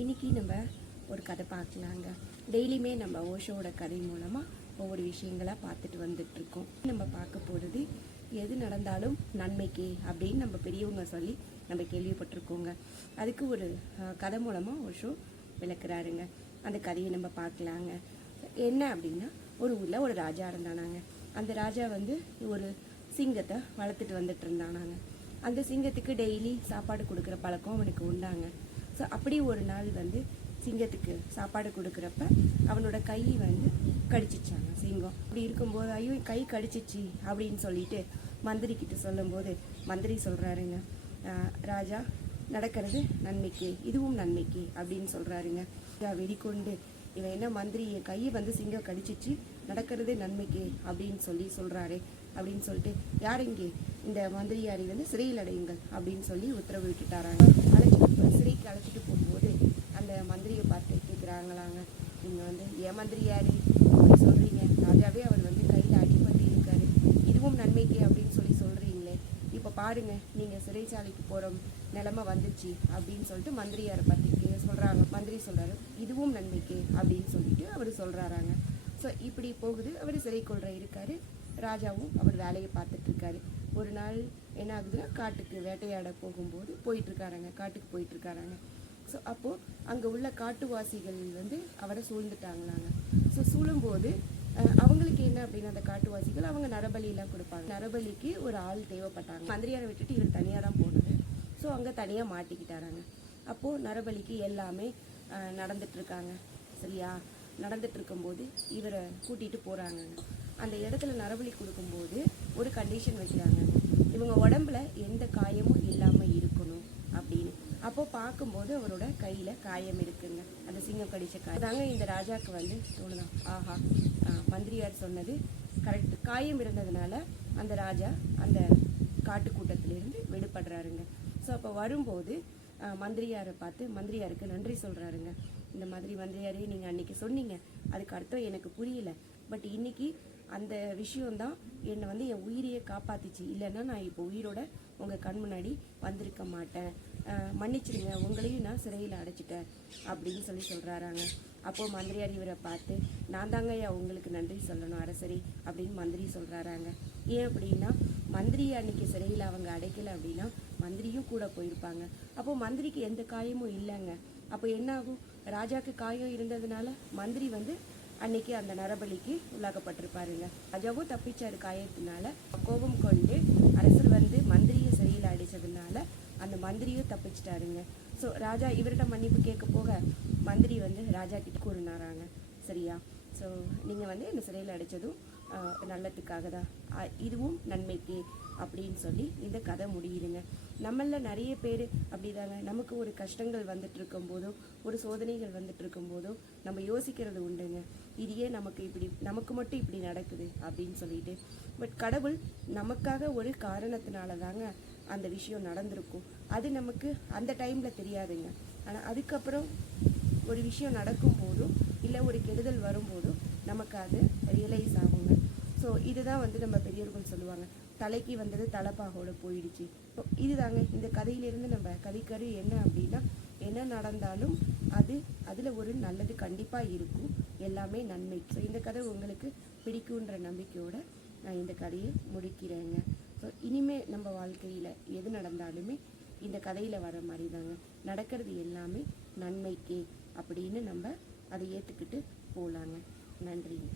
இன்றைக்கி நம்ம ஒரு கதை பார்க்கலாங்க. டெய்லியுமே நம்ம ஓஷோட கதை மூலமாக ஒவ்வொரு விஷயங்களாக பார்த்துட்டு வந்துட்டுருக்கோம். நம்ம பார்க்க போகிறது எது நடந்தாலும் நன்மைக்கே அப்படின்னு நம்ம பெரியவங்க சொல்லி நம்ம கேள்விப்பட்டிருக்கோங்க. அதுக்கு ஒரு கதை மூலமாக ஓஷோ விளக்குறாருங்க. அந்த கதையை நம்ம பார்க்கலாங்க. என்ன அப்படின்னா, ஒரு ஊரில் ஒரு ராஜா இருந்தானாங்க. அந்த ராஜா ஒரு சிங்கத்தை வளர்த்துட்டு வந்துட்டு இருந்தானாங்க. அந்த சிங்கத்துக்கு டெய்லி சாப்பாடு கொடுக்குற பழக்கம் அவனுக்கு உண்டாங்க. ஸோ அப்படி ஒரு நாள் சிங்கத்துக்கு சாப்பாடு கொடுக்குறப்ப அவனோட கை கடிச்சிச்சாங்க சிங்கம். அப்படி இருக்கும்போது ஐயோ கை கடிச்சிச்சு அப்படின்னு சொல்லிட்டு மந்திரி கிட்ட சொல்லும்போது மந்திரி சொல்கிறாருங்க, ராஜா நடக்கிறது நன்மைக்கு, இதுவும் நன்மைக்கு அப்படின்னு சொல்கிறாருங்க. வெடிக்கொண்டு இவன் என்ன மந்திரி என் கையை சிங்கம் கடிச்சிச்சு, நடக்கிறது நன்மைக்கு அப்படின்னு சொல்கிறாரு அப்படின்னு சொல்லிட்டு யார் இங்கே இந்த மந்திரியாரை சிறையில் அடையுங்கள் அப்படின்னு சொல்லி உத்தரவு விட்டுட்டாராங்க. சிறைக்கு அழைச்சிட்டு போகும்போது அந்த மந்திரியை பார்த்து கேட்குறாங்களாங்க, நீங்கள் ஏன் மந்திரியாரு அப்படி சொல்கிறீங்க? ராஜாவே அவர் கையில் அடிபட்டு இருக்காரு, இதுவும் நன்மைக்கு அப்படின்னு சொல்கிறீங்களே, இப்போ பாருங்க நீங்கள் சிறைச்சாலைக்கு போகிற நிலைமை வந்துச்சு அப்படின்னு சொல்லிட்டு மந்திரியாரை பார்த்து சொல்கிறாங்க. மந்திரி சொல்கிறாரு இதுவும் நன்மைக்கு அப்படின்னு சொல்லிட்டு அவர் சொல்கிறாராங்க. ஸோ இப்படி போகுது. அவர் சிறைக்குள்ள இருக்காரு. ராஜாவும் அவர் வேலையை பார்த்துட்டு இருக்காரு. ஒரு நாள் என்ன ஆகுதுன்னா, காட்டுக்கு வேட்டையாட போகும்போது காட்டுக்கு போயிட்டுருக்காராங்க. ஸோ அப்போது அங்கே உள்ள காட்டுவாசிகள் அவரை சூழ்ந்துட்டாங்களாங்க. ஸோ சூழும்போது அவங்களுக்கு என்ன அப்படின்னா, அந்த காட்டுவாசிகள் அவங்க நரபலியெல்லாம் கொடுப்பாங்க. நரபலிக்கு ஒரு ஆள் தேவைப்பட்டாங்க. மந்திரியாரை விட்டுட்டு இவர் தனியாக தான் போனது. ஸோ அங்கே தனியாக மாட்டிக்கிட்டாராங்க. அப்போது நரபலிக்கு எல்லாமே நடந்துட்டுருக்காங்க. சரியா? நடந்துட்டு இருக்கும்போது இவரை கூட்டிகிட்டு போகிறாங்க. அந்த இடத்துல நரபலி கொடுக்கும்போது ஒரு கண்டிஷன் வைக்கிறாங்க, இவங்க உடம்புல எந்த காயமும் இல்லாமல் இருக்கணும் அப்படின்னு. அப்போது பார்க்கும்போது அவரோட கையில் காயம் இருக்குங்க, அந்த சிங்கம் கடிச்ச காயம் தாங்க. இந்த ராஜாவுக்கு தோணுதான், ஆஹா மந்திரியார் சொன்னது கரெக்ட், காயம் இருந்ததுனால அந்த ராஜா அந்த காட்டுக்கூட்டத்திலிருந்து விடுபடுறாருங்க. ஸோ அப்போ வரும்போது மந்திரியாரை பார்த்து மந்திரியாருக்கு நன்றி சொல்கிறாருங்க. இந்த மாதிரி மந்திரியாரே, நீங்கள் அன்றைக்கி சொன்னீங்க, அதுக்கு அர்த்தம் எனக்கு புரியல, பட் இன்னைக்கு அந்த விஷயம்தான் என்னை என் உயிரையே காப்பாற்றிச்சு, இல்லைன்னா நான் இப்போ உயிரோட உங்கள் கண் முன்னாடி வந்திருக்க மாட்டேன், மன்னிச்சிடுங்க, உங்களையும் நான் சிறையில் அடைச்சிட்டேன் அப்படின்னு சொல்கிறாராங்க. அப்போது மந்திரியார் இவரை பார்த்து, நான் தாங்க உங்களுக்கு நன்றி சொல்லணும் அரசரி அப்படின்னு மந்திரி சொல்கிறாராங்க. ஏன் அப்படின்னா, மந்திரி அன்னைக்கு சிறையில் அவங்க அடைக்கலை அப்படின்னா மந்திரியும் கூட போயிருப்பாங்க. அப்போது மந்திரிக்கு எந்த காயமும் இல்லைங்க. அப்போ என்ன ஆகும்? ராஜாவுக்கு காயம் இருந்ததுனால மந்திரி அன்னைக்கு அந்த நரபலிக்கு உள்ளாக்கப்பட்டிருப்பாருங்க. ராஜாவும் தப்பிச்சாரு காயத்தினால. கோபம் கொண்டு அரசர் மந்திரியை சிறையில் அடித்ததுனால அந்த மந்திரியும் தப்பிச்சிட்டாருங்க. ஸோ ராஜா இவரிடம் மன்னிப்பு கேட்க போக மந்திரி ராஜா கிட்ட கூறினாராங்க, சரியா? ஸோ நீங்கள் என்னை சிறையில் அடைச்சதும் நல்லதுக்காக தான், இதுவும் நன்மைக்கு அப்படின்னு சொல்லி இந்த கதை முடியுதுங்க. நம்மள நிறைய பேர் அப்படிதாங்க, நமக்கு ஒரு கஷ்டங்கள் வந்துட்டு இருக்கும் போதோ, ஒரு சோதனைகள் வந்துட்டு இருக்கும் போதோ நம்ம யோசிக்கிறது உண்டுங்க, இது ஏன் நமக்கு மட்டும் இப்படி நடக்குது அப்படின்னு சொல்லிட்டு. பட் கடவுள் நமக்காக ஒரு காரணத்தினால தாங்க அந்த விஷயம் நடந்திருக்கும். அது நமக்கு அந்த டைமில் தெரியாதுங்க. ஆனால் அதுக்கப்புறம் ஒரு விஷயம் நடக்கும் போதும் இல்லை ஒரு கெடுதல் வரும்போதும் நமக்கு அது ரியலைஸ் ஆகுங்க. ஸோ இதுதான் நம்ம பெரியவர்கள் சொல்லுவாங்க, தலைக்கு தலைப்பாகோட போயிடுச்சு. இதுதாங்க இந்த கதையிலிருந்து நம்ம கதைக்கரு என்ன அப்படின்னா, என்ன நடந்தாலும் அதில் ஒரு நல்லது கண்டிப்பாக இருக்கும், எல்லாமே நன்மை. ஸோ இந்த கதை உங்களுக்கு பிடிக்குன்ற நம்பிக்கையோடு நான் இந்த கதையை முடிக்கிறேங்க. ஸோ இனிமேல் நம்ம வாழ்க்கையில் எது நடந்தாலுமே இந்த கதையில் வர மாதிரி தாங்க, நடக்கிறது எல்லாமே நன்மைக்கே அப்படின்னு நம்ம அதை ஏற்றுக்கிட்டு போகலாங்க. நன்றிங்க.